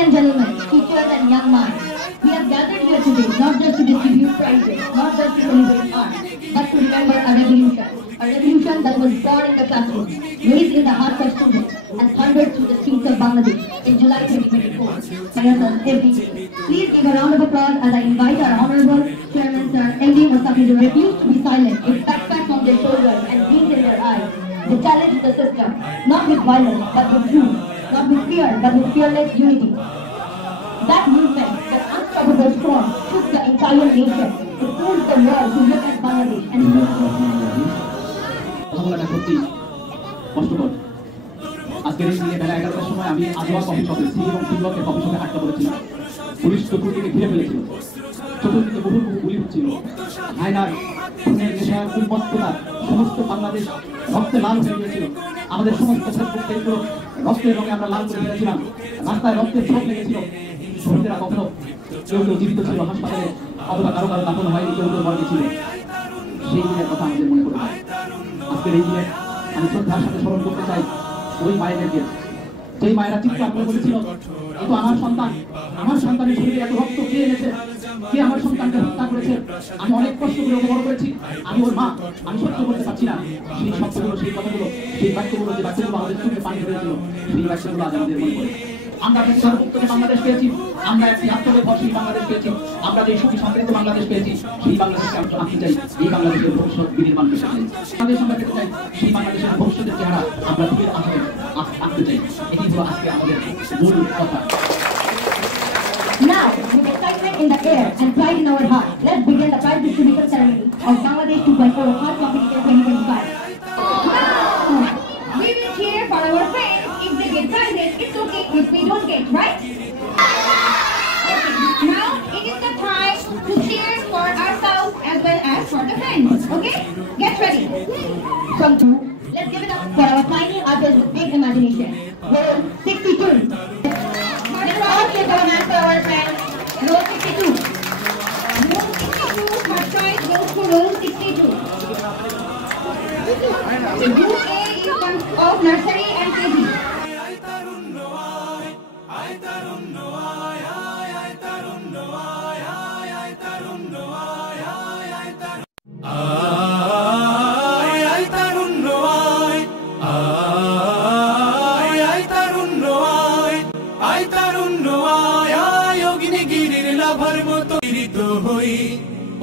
and gentlemen, teachers and young minds, we have gathered here today not just to distribute prizes, not just to celebrate art, but to remember a revolution that was born in the classroom, raised in the hearts of students, and thundered through the streets of Bangladesh in July 2024. Every day. Please give a round of applause as I invite our Honorable Chairman Sir M.D. Mustafizur refused to be silent with backpacks on their shoulders and gleams in their eyes. They challenged the system, not with violence, but with truth, not with fear, but with fearless unity. That movement, that unstoppable storm, shook the entire nation. It forced the world to look at Bangladesh and আজকের এই দিনে বেলা 11টার সময় আমি Ajwa coffee শপে C এবং B ব্লকের coffee শপে হাঁটতে বলেছিলাম। পুলিশ চতুর্দিকে ঘিরে ফেলেছিল, চতুর্দিকে বহু গুলি হচ্ছিল। আয়নার খুনের নেশার উন্মত্ততা সমস্ত বাংলাদেশ রক্তে লাল হয়ে গিয়েছিল। আমাদের সমস্ত ফেসবুকগুলো রক্তের রঙে আমরা লাল করে ফেলেছিলাম। রাস্তায় রক্তের ছোপ লেগেছিল। শহীদেরা কখনো কেউ কেউ জীবিত ছিল হাসপাতালে, অথবা কারো কারো দাফন হয়নি, কেউ কেউ মরে ছিল। সেই দিনের কথা আমাদের মনে পড়ে। আজকের এই দিনে আমি শ্রদ্ধার সাথে স্মরণ করতে চাই ওই মায়েদেরকে, যেই মায়েরা চিৎকার করে বলেছিল, এই তো আমার সন্তান, আমার সন্তানের শরীরে এত রক্ত কে এনেছে, কে আমার সন্তানকে হত্যা করেছে, আমি অনেক কষ্ট করে ওকে বড় করেছি, আমি ওর মা, আমি সত্য বলতে পারছি না। সেই শব্দগুলো, সেই কথাগুলো, সেই বাক্যগুলো, যে বাক্যগুলো আমাদের চোখে পানি ধরেছিল, সেই বাক্যগুলো আজ আমাদের মনে পড়ে। আমরা একটি সর্বোত্তম বাংলাদেশ পেয়েছি, আমরা একটি আত্মনির্ভরশীল বাংলাদেশ পেয়েছি, আমরা যে সুখী সমৃদ্ধ বাংলাদেশ পেয়েছি, সেই বাংলাদেশকে আমরা আনতে চাই, এই বাংলাদেশের ভবিষ্যৎ বিনির্মাণ করতে চাই, বাংলাদেশ আমরা পেতে চাই, সেই বাংলাদেশের ভবিষ্যতের চেহারা আমরা ধীরে আনতে চাই। এটি হলো আজকে আমাদের মূল কথা। Now, with excitement in the air and pride in our heart, let's begin the prize distribution ceremony of Bangladesh 2.0 Heart Competition 2025. We will cheer for our friends. If they get prizes, it's okay if we don't get, right? Okay. Now it is the time to cheer for ourselves as well as for the friends. Okay? Get ready. From two, let's give it up for our tiny artist with big imagination. Roll 62. Let's all give our hands for our friends. Roll 62. Roll 62. First prize goes to roll 62. The Group A is of nursery and KG.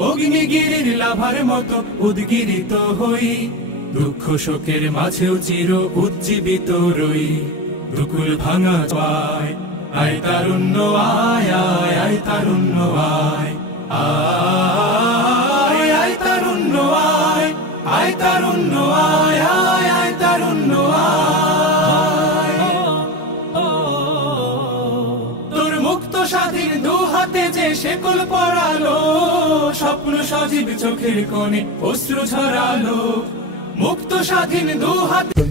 অগ্নিগিরির লাভার মতো উদ্গিরিত হই, দুঃখ শোকের মাঝেও চির উজ্জীবিত রই। দুকুল ভাঙা চায় আয় তারুণ্য, আয় আয় আয় তারুণ্য, আয় আয় আয় তারুণ্য, আয় আয় তারুণ্য, আয় আয় আয় তারুণ্য, আয়। তোর মুক্ত স্বাধীন দু হাতে যে শেকল পরালো, স্বপ্ন সজীব চোখের কোণে অশ্রু ঝরালো। মুক্ত স্বাধীন দু হাতে